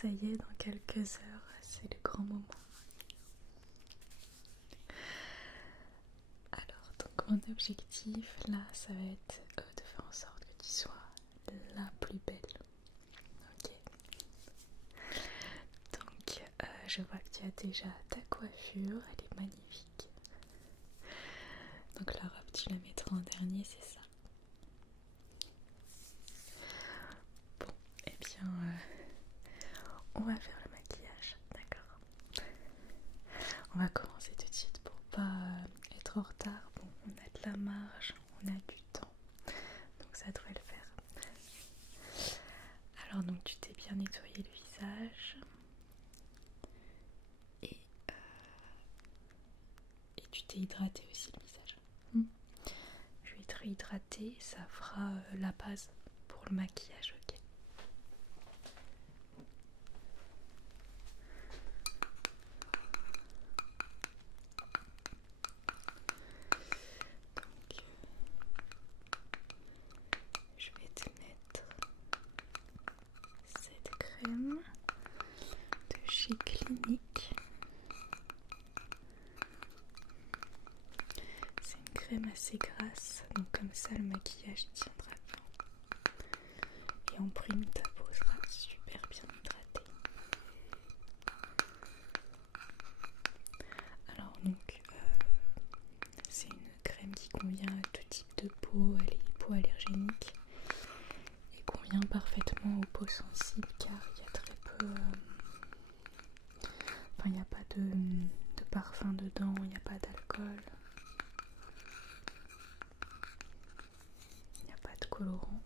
ça y est, dans quelques heures, c'est le grand moment. Alors, donc mon objectif là, ça va être de faire en sorte que tu sois la plus belle. Ok. Donc, je vois que tu as déjà ta coiffure, elle est magnifique. Donc la robe, tu la mettras en dernier, c'est ça. Bon, eh bien, on va faire le maquillage, d'accord? On va commencer tout de suite pour pas être en retard. Bon, on a de la marge, on a du temps, donc ça devrait le faire. Alors donc tu t'es bien nettoyé le visage et tu t'es hydraté aussi le visage. Je vais te réhydrater, ça fera la base pour le maquillage, ok? Donc, je vais te mettre cette crème de chez Clinique. C'est une crème assez grasse, donc comme ça le maquillage tiendra bien. Et en prime, ta peau sera super bien hydratée. Alors donc, c'est une crème qui convient à tout type de peau, elle est hypoallergénique et convient parfaitement aux peaux sensibles car il y a très peu... Enfin, il n'y a pas de parfum dedans, il n'y a pas d'alcool, il n'y a pas de colorant.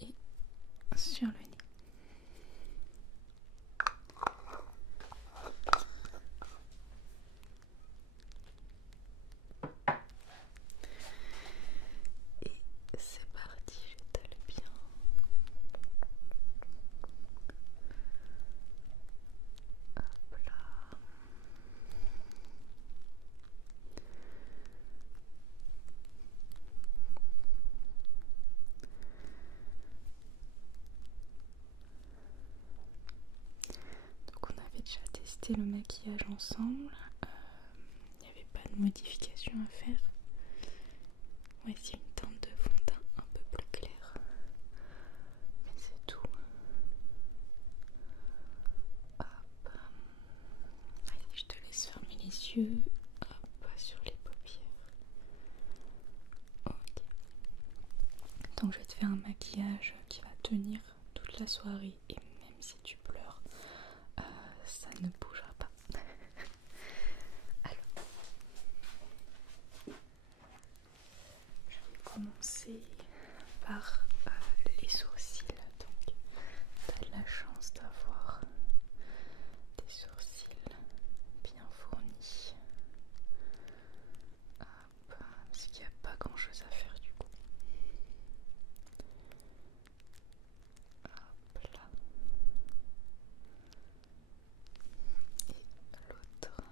Et sur le nez. Et c'est parti, j'étale bien. Hop là. Donc on avait déjà testé le maquillage ensemble. Il n'y avait pas de modification à faire. Voici une teinte de fond de teint un peu plus claire. Mais c'est tout. Hop. Allez, je te laisse fermer les yeux. Hop, sur les paupières. Ok. Donc je vais te faire un maquillage qui va tenir toute la soirée. Et même si tu pleures, ça ne bougera pas. Alors, je vais commencer par les sourcils. Donc, tu as de la chance d'avoir des sourcils bien fournis. Hop, parce qu'il n'y a pas grand chose à faire du coup. Hop là. Et l'autre.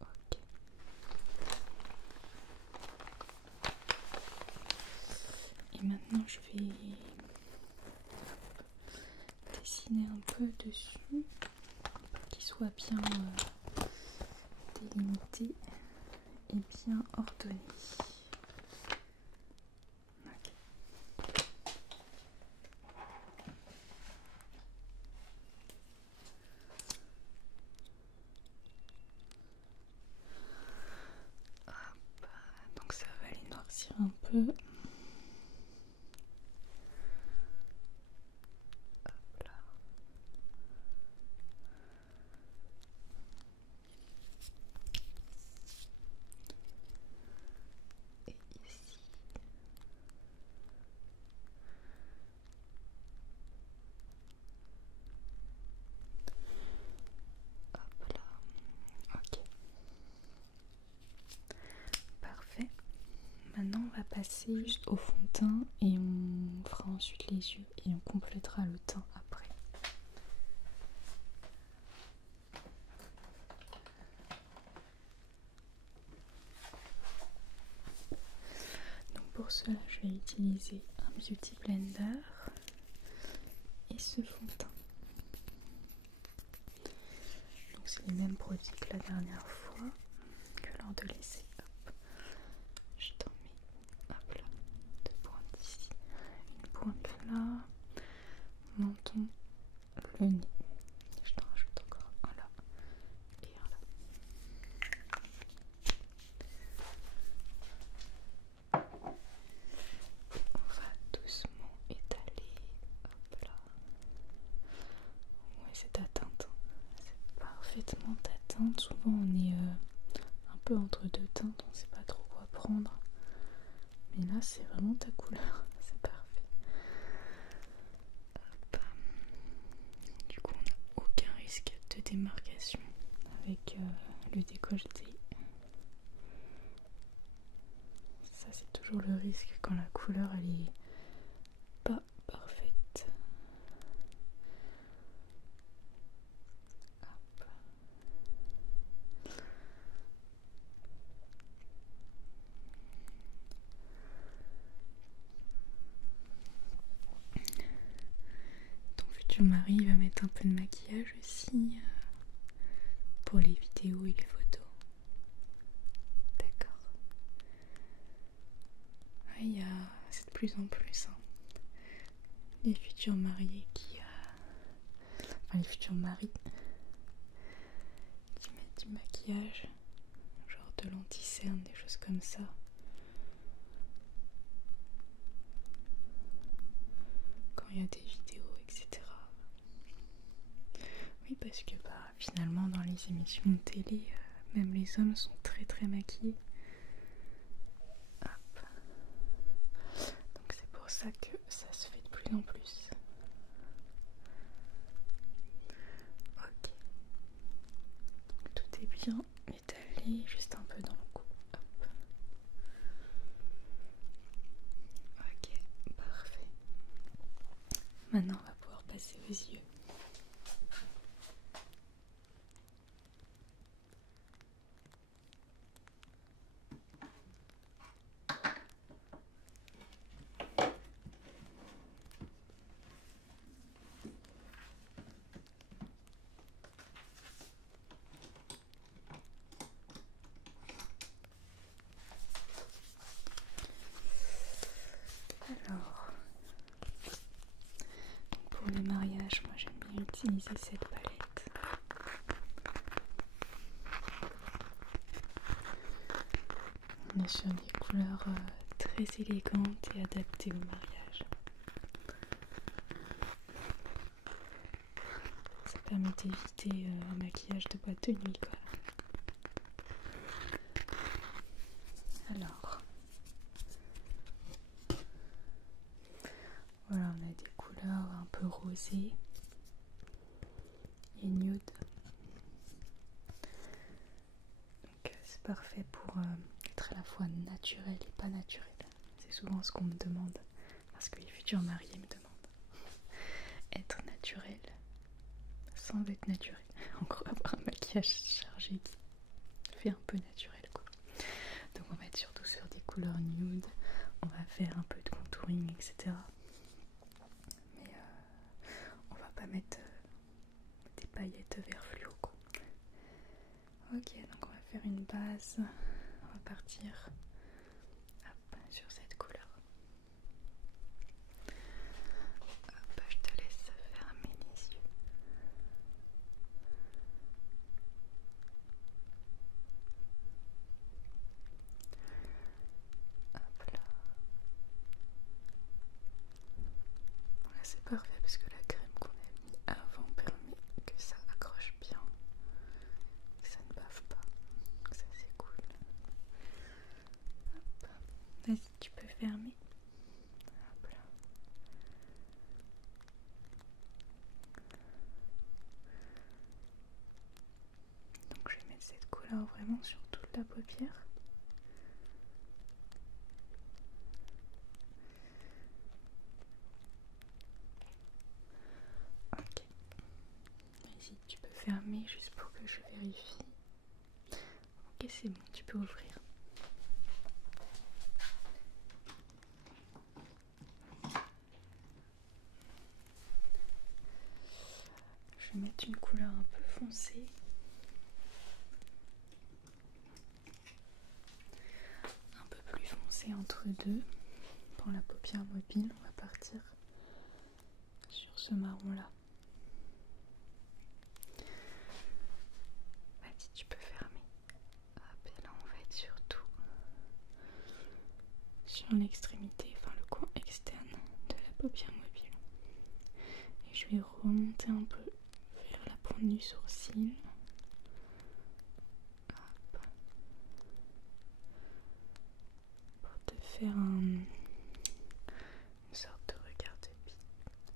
Ok. Et maintenant je vais dessiner un peu dessus pour qu'il soit bien délimité et bien ordonné. Ok. Hop. Donc ça va les noircir un peu. Hop là. Et ici. Hop là. Maintenant on va passer juste au fond de teint et on fera ensuite les yeux et on complétera le teint après. Donc pour cela je vais utiliser un beauty blender et ce fond de teint. Donc c'est les mêmes produits que la dernière fois que lors de l'essai. Je t'en mets hop là, 2 pointes ici, une pointe là, menton, le nez. Je t'en rajoute encore un là et un là. On va doucement étaler, hop là. Ouais, c'est ta teinte, c'est parfaitement ta teinte. Souvent on est un peu entre deux teintes, on sait pas trop quoi prendre. Mais là c'est vraiment ta couleur, c'est parfait. Hop. Du coup on n'a aucun risque de démarcation avec le décolleté. Ça c'est toujours le risque quand la couleur elle est pas parfaite. Hop. Ton futur mari va mettre un peu de maquillage aussi pour les vidéos et les photos. D'accord. Ouais, c'est de plus en plus les futurs mariés enfin les futurs maris qui mettent du maquillage, genre de l'anti-cerne, des choses comme ça. Quand il y a des vidéos, etc. Oui, parce que finalement dans les émissions de télé, même les hommes sont très très maquillés. Hop. Donc c'est pour ça que ça se fait de plus en plus. Ok. Donc tout est bien étalé, juste un peu dans le cou. Hop. Ok, parfait. Maintenant on va pouvoir passer aux yeux. Alors, pour les mariages, moi j'aime bien utiliser cette palette. On est sur des couleurs très élégantes et adaptées au mariage. Ça permet d'éviter un maquillage de boîte de nuit, quoi. Alors, voilà, on a des couleurs un peu rosées et nude. Donc c'est parfait pour être à la fois naturel et pas naturel. C'est souvent ce qu'on me demande, parce que les futurs mariés me demandent. Être naturel sans être naturel. En gros, avoir un maquillage chargé qui fait un peu naturel, quoi. Donc on va être surtout sur des couleurs nude, on va faire un peu de contouring, etc. Mais on va pas mettre des paillettes vert fluo, quoi. Ok, donc on va faire une base. On va partir sur cette couleur. Hop, je te laisse fermer les yeux. Hop là. Voilà, c'est parfait parce que la crème qu'on a mis avant permet que ça accroche bien, que ça ne bave pas. Ça c'est cool. Hop. Vas-y, tu peux fermer. Hop là. Donc je vais mettre cette couleur vraiment sur toute la paupière. fermer juste pour que je vérifie. Ok, c'est bon, tu peux ouvrir. Je vais mettre une couleur un peu foncée. Un peu plus foncée entre deux. Pour la paupière mobile, on va partir sur ce marron là. Vas-y, tu peux fermer. Hop, et là on va être surtout sur l'extrémité, enfin le coin externe de la paupière mobile. Et je vais remonter un peu vers la pointe du sourcil. Hop. Pour te faire une sorte de regard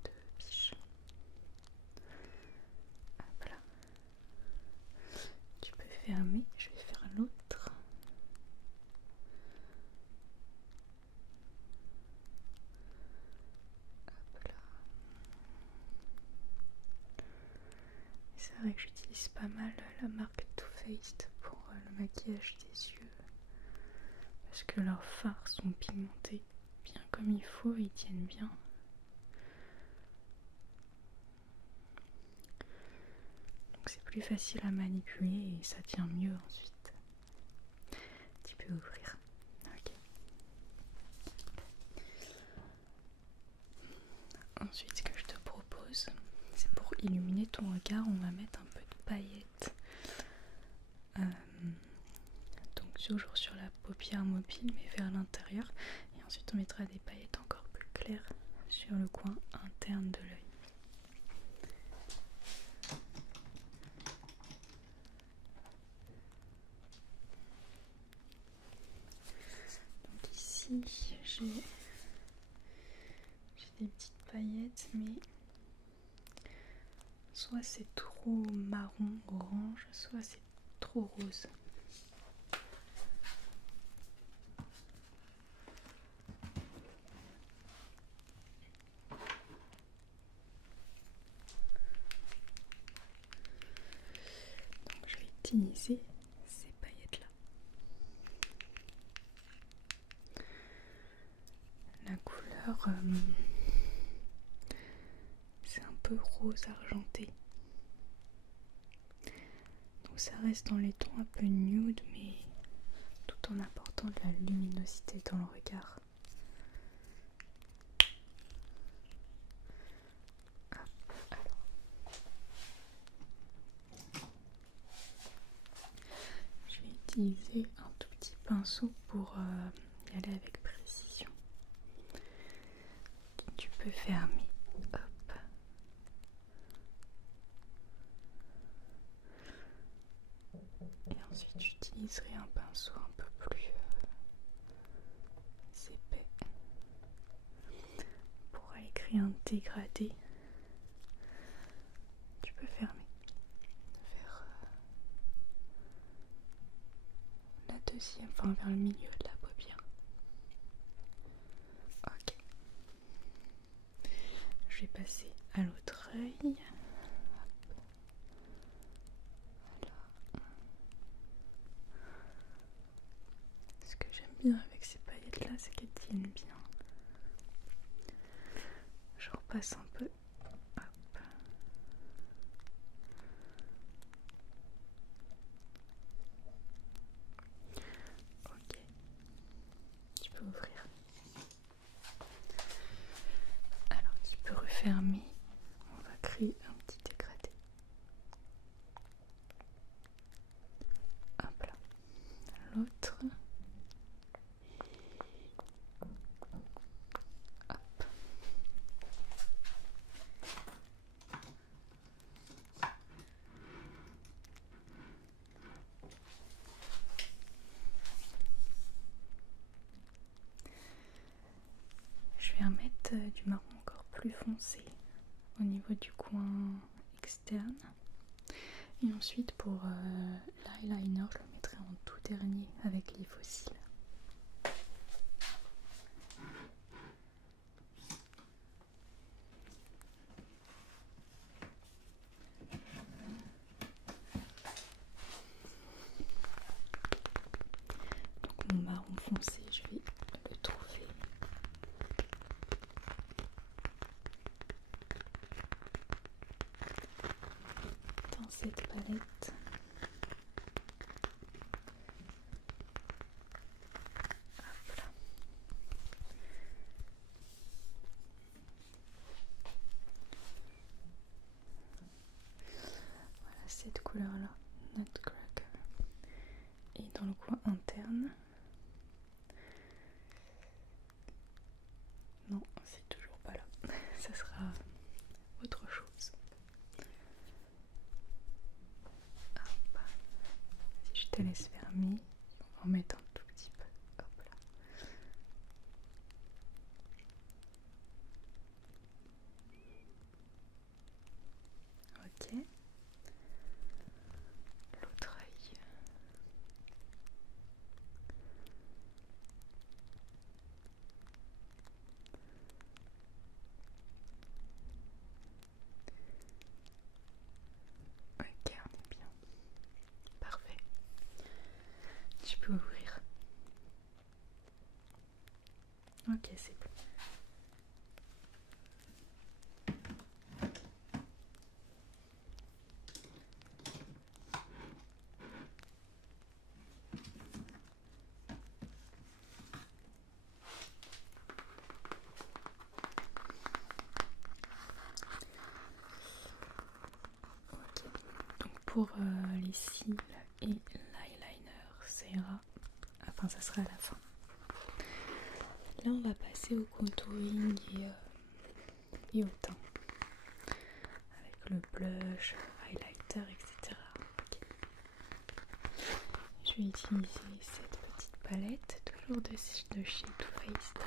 de biche. Hop là. Tu peux fermer, je vais faire l'autre. Hop là. C'est vrai que j'utilise pas mal la marque Too Faced pour le maquillage des yeux. Parce que leurs fards sont pigmentés bien comme il faut et ils tiennent bien. Donc c'est plus facile à manipuler et ça tient mieux ensuite. Tu peux ouvrir. Ok. Ensuite, ce que je te propose, c'est pour illuminer ton regard, on va mettre un peu de paillettes. Donc toujours sur la paupière mobile, mais vers l'intérieur. Et ensuite, on mettra des paillettes encore plus claires sur le coin interne de l'œil. Donc ici, j'ai des petites paillettes, mais soit c'est trop marron orange, soit c'est trop rose. Donc je vais utiliser ces paillettes là. La couleur c'est un peu rose argenté. Donc ça reste dans les tons un peu nude, mais tout en apportant de la luminosité dans le regard. Hop, alors. Je vais utiliser un tout petit pinceau pour y aller avec précision. Tu peux fermer. Hop. Et ensuite j'utiliserai un pinceau un peu plus épais pour aller créer un dégradé. Tu peux fermer vers la deuxième, enfin vers le milieu de la paupière. Ok. Je vais passer à l'autre œil. Ce que j'aime bien avec ces paillettes là, c'est qu'elles tiennent bien. Je repasse un peu. Hop. Ok. Tu peux ouvrir. Alors tu peux refermer. On va créer un petit dégradé. Hop là. L'autre. Hop. Je vais remettre du marron encore plus foncé au niveau du coin externe. Et ensuite pour l'eyeliner, je le mettrai en tout dernier avec les fossiles. ça sera autre chose. Hop. Si je te laisse fermer, on va en mettre un tout petit peu. Hop là. Ok. L'autre œil. Ok, on est bien. Parfait. Tu peux ouvrir. Ok, c'est bon. Ok. Donc pour les cils et l'eyeliner, ça ira. Enfin, ça sera à la fin. Là, on va passer au contouring et au teint. Avec le blush, highlighter, etc. Okay. Je vais utiliser cette petite palette, toujours de chez Too Faced.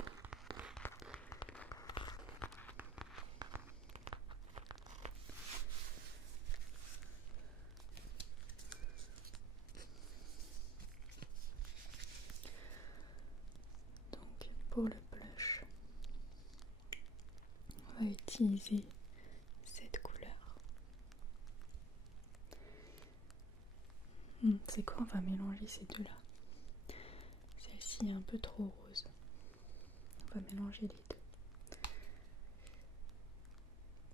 Donc pour le blush, on va utiliser cette couleur. C'est quoi? On va mélanger ces deux-là. Celle-ci est un peu trop rose. On va mélanger les deux.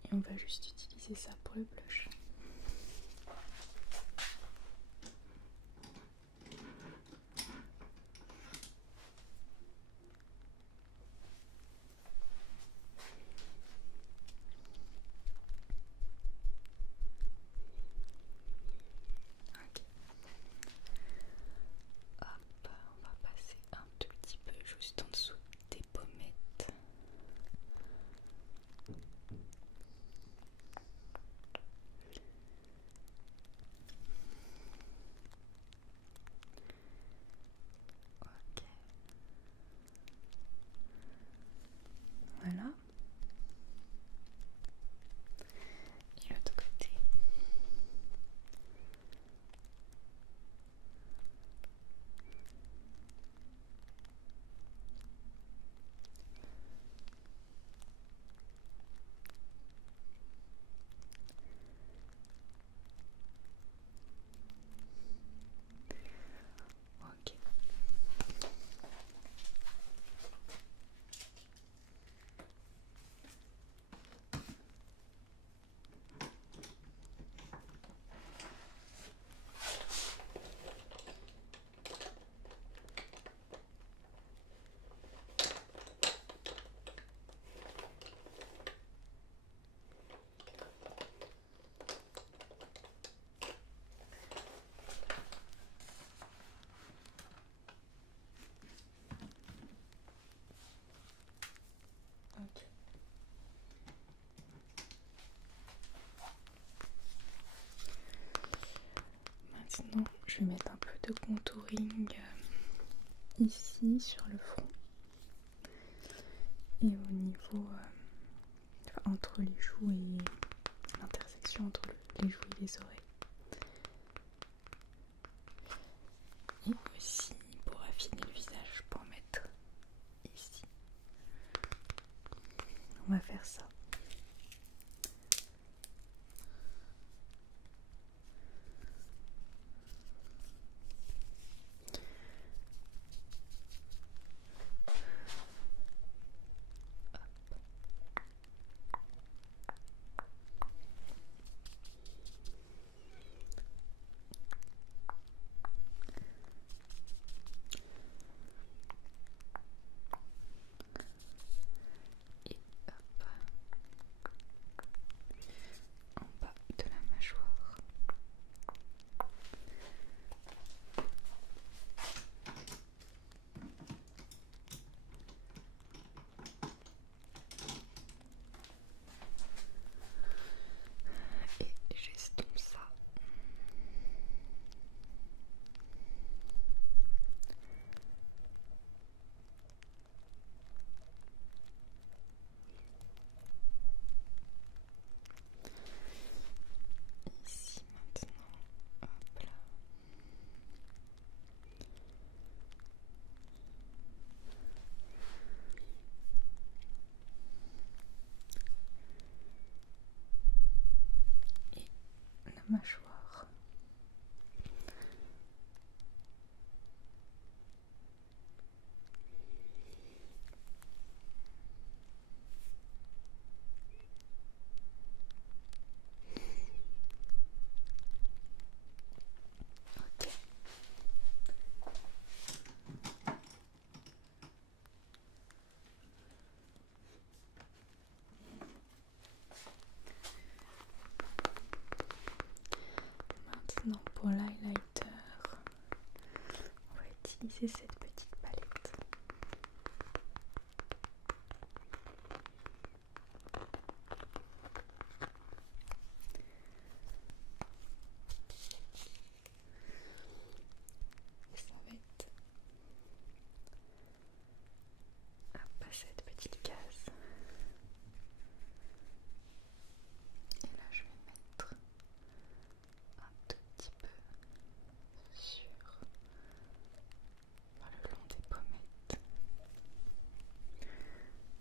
Et on va juste utiliser ça pour le blush. Ok. Hop, on va passer un tout petit peu juste en dessous des pommettes. Ok. Voilà. Et l'autre côté. Ok. Ok. Maintenant, je vais mettre un peu de contouring ici sur le front et au niveau enfin, entre les joues et l'intersection entre les joues et les oreilles. Et aussi pour affiner le visage, je peux en mettre ici. On va faire ça. Et hop. Donc pour l'highlighter, on va utiliser cette petite palette. Ça va être cette petite case. Et là je vais mettre un tout petit peu sur le long des pommettes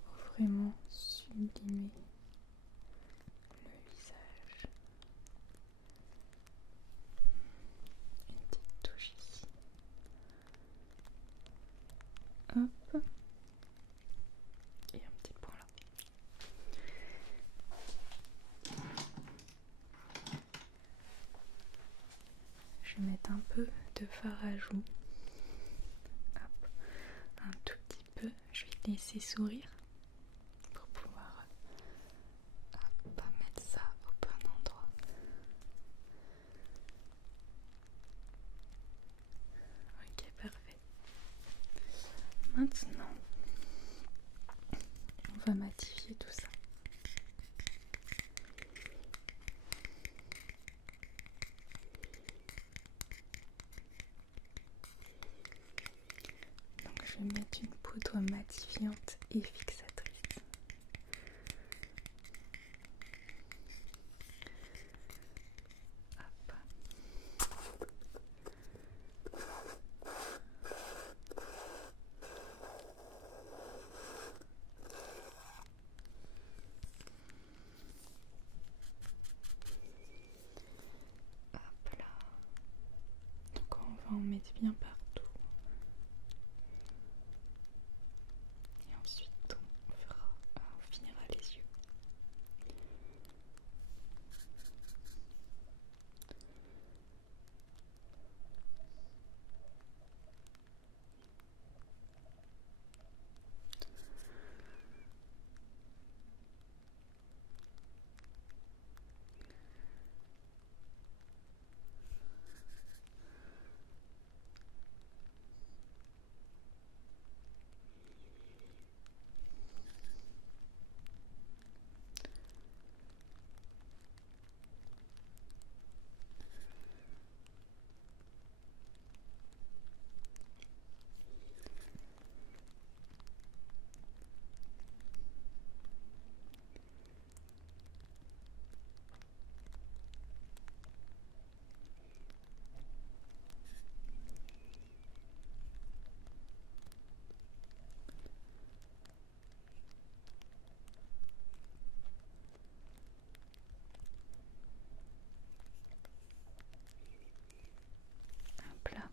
pour vraiment sublimer le visage. Une petite touche ici. Hop. Et un petit point là. Je vais mettre un peu de fard à joues. Hop. Un tout petit peu. Je vais te laisser sourire pour pouvoir mettre ça au bon endroit. Ok, parfait. Maintenant, on va matifier tout ça. Donc je vais mettre une poudre matifiante et fixatrice. Hop. Hop là. Donc on va en mettre bien partout. Et ensuite on finira les yeux. Hop là.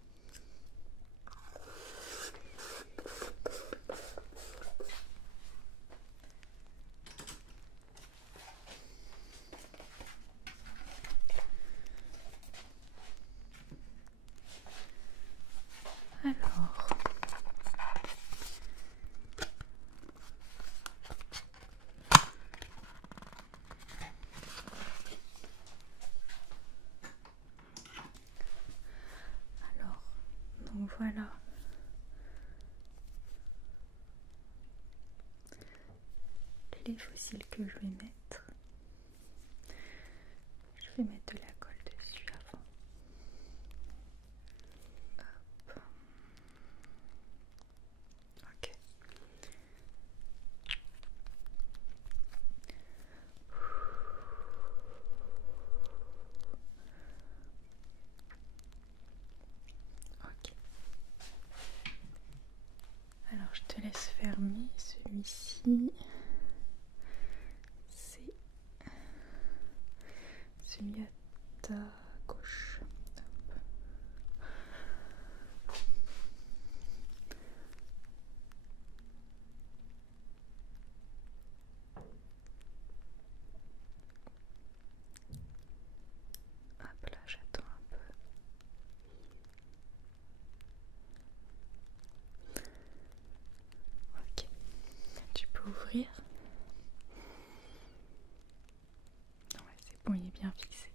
Alors, donc voilà les fossiles que je vais mettre. Je vais mettre de la colle dessus avant. Hop. Ok. Ok. Alors je te laisse fermer celui-ci. C'est celui à ta gauche. Hop. Hop là, j'attends un peu. Ok. Tu peux ouvrir. Ouais, c'est bon, il est bien fixé.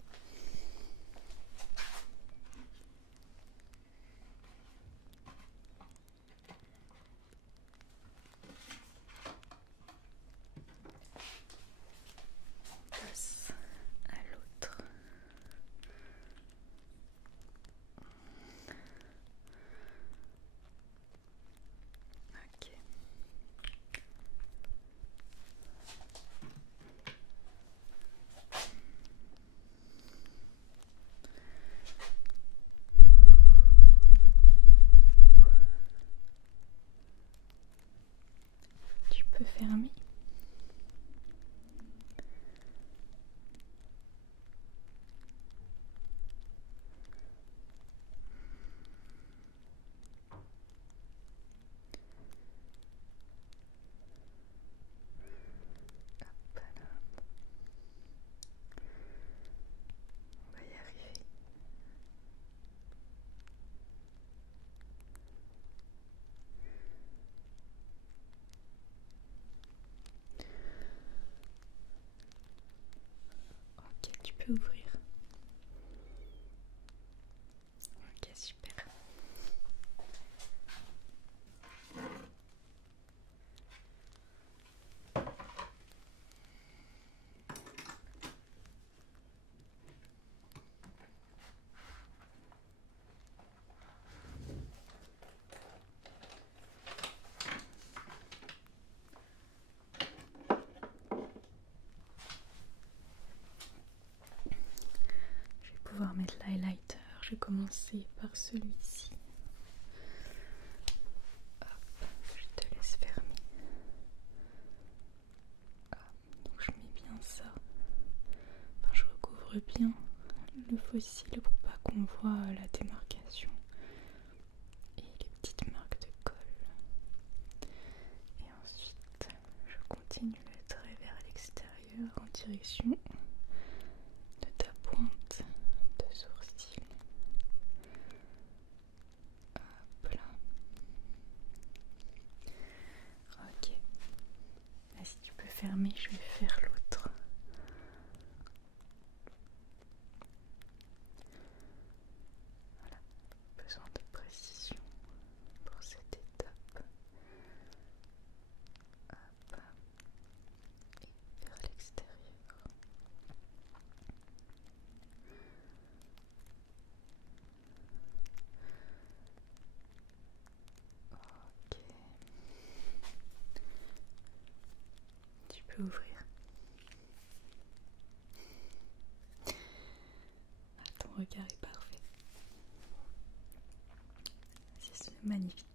fermer. On va y arriver. Ok, tu peux ouvrir. Ok, super. Je vais pouvoir mettre l'highlighter. Je vais commencer par celui-ci. Hop, je te laisse fermer. Hop, donc je mets bien ça. Enfin, je recouvre bien le fossile pour pas qu'on voit la démarcation et les petites marques de colle. Et ensuite, je continue le trait vers l'extérieur en direction de ta pointe de sourcil. Hop là. Ok. Là, si tu peux fermer, je vais faire l'autre. Voilà. Besoin de précision pour cette étape. Hop. Et vers l'extérieur. Ok. Tu peux ouvrir. Ton regard est parfait. C'est magnifique.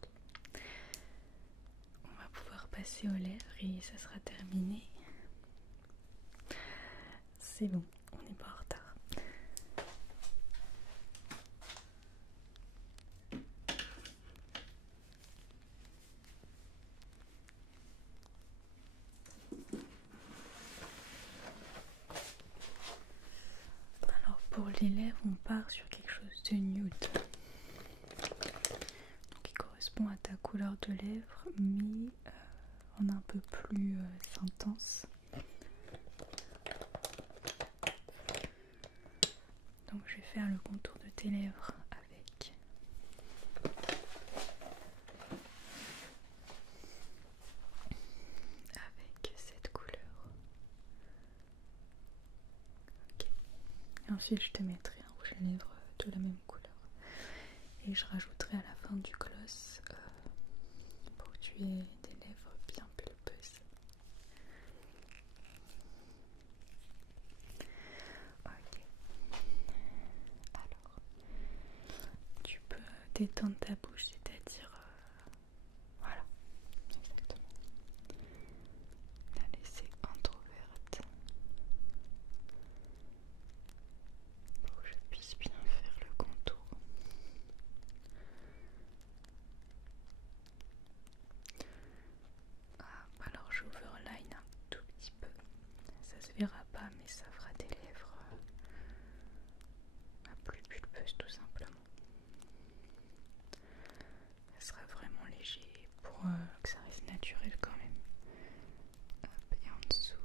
On va pouvoir passer aux lèvres et ça sera terminé. C'est bon, on n'est pas en retard. Alors pour les lèvres, on part sur quelque chose de nude. Donc qui correspond à ta couleur de lèvres, mais en un peu plus intense. Donc je vais faire le contour de tes lèvres avec cette couleur. Ok. Et ensuite je te mettrai un rouge à lèvres de la même couleur. Et je rajouterai à la fin du gloss pour que tu aies des lèvres bien pulpeuses. Ok. Alors, tu peux détendre ta bouche, c'est-à-dire voilà, exactement. La laisser entrouverte pour que je puisse bien faire le contour. Alors j'overline un tout petit peu, ça se verra pas mais ça fera des lèvres plus pulpeuses tout simplement. Ça sera vraiment léger pour que ça reste naturel quand même. Hop, et en dessous.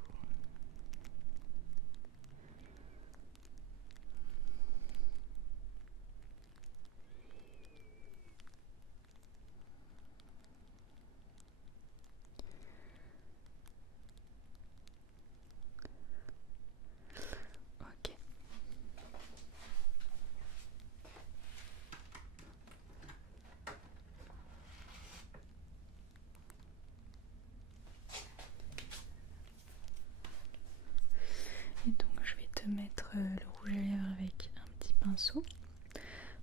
Ok. Et donc je vais te mettre le rouge à lèvres avec un petit pinceau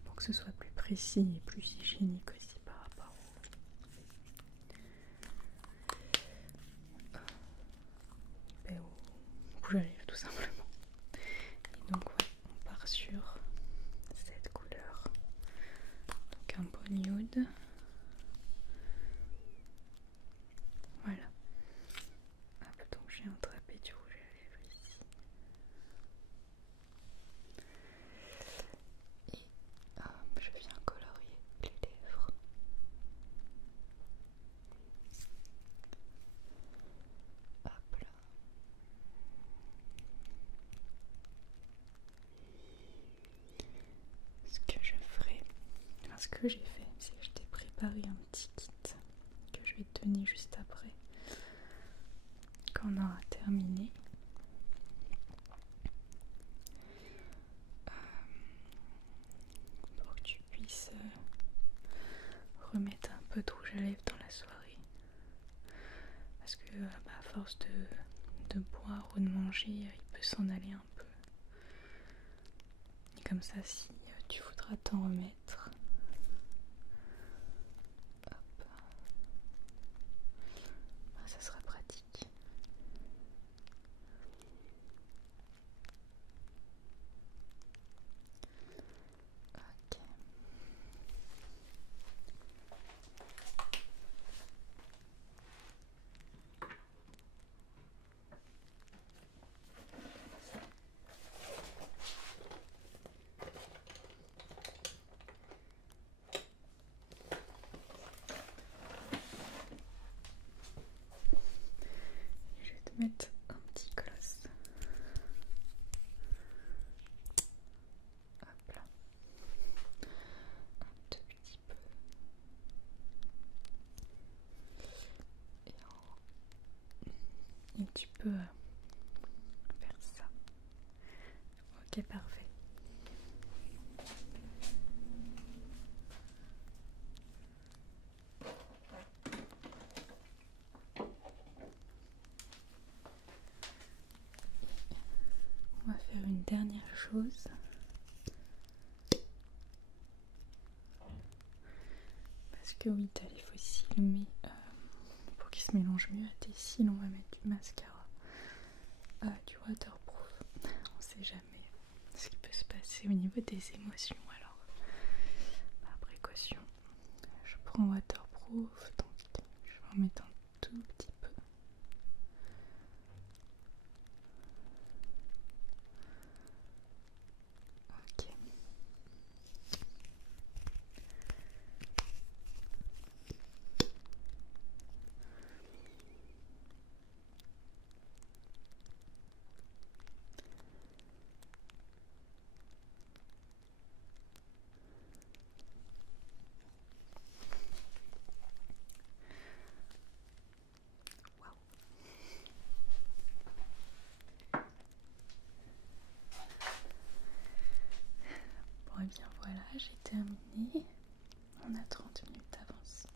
pour que ce soit plus précis et plus hygiénique aussi par rapport coude. Voilà. Hop, donc j'ai un trapé du rouge à lèvres ici. Et hop, je viens colorier les lèvres. Hop là. Ce que je ferai, enfin, ce que j'ai fait, c'est que je t'ai préparé un petit kit que je vais te donner juste après, quand on aura terminé. Pour que tu puisses remettre un peu de rouge à lèvres dans la soirée. Parce que à force de boire ou de manger, il peut s'en aller un peu. Et comme ça, si tu voudras t'en remettre, hop, ça sera pratique. Ok. Je vais te mettre un petit gloss. Hop là. Un tout petit peu. Et en haut. Et tu peux faire ça. Ok, parfait. On va faire une dernière chose. Parce que oui, t'as les faux cils, mais pour qu'ils se mélangent mieux à tes cils, on va mettre du mascara, du waterproof. On sait jamais ce qui peut se passer au niveau des émotions, alors par précaution, je prends waterproof, donc je vais en mettre un tout petit peu. Ok. Bon et bien voilà, j'ai terminé. On a 30 minutes d'avance.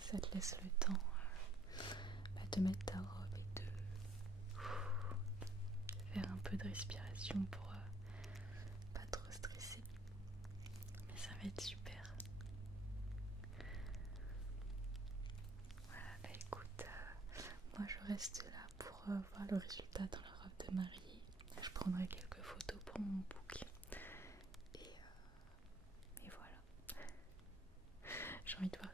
Ça te laisse le temps de mettre ta robe et de faire un peu de respiration pour pas trop stresser. Mais ça va être super. Voilà, bah écoute, moi je reste là pour voir le résultat dans la robe de mariée. Je prendrai quelques photos pour mon book. Et voilà. J'ai envie de voir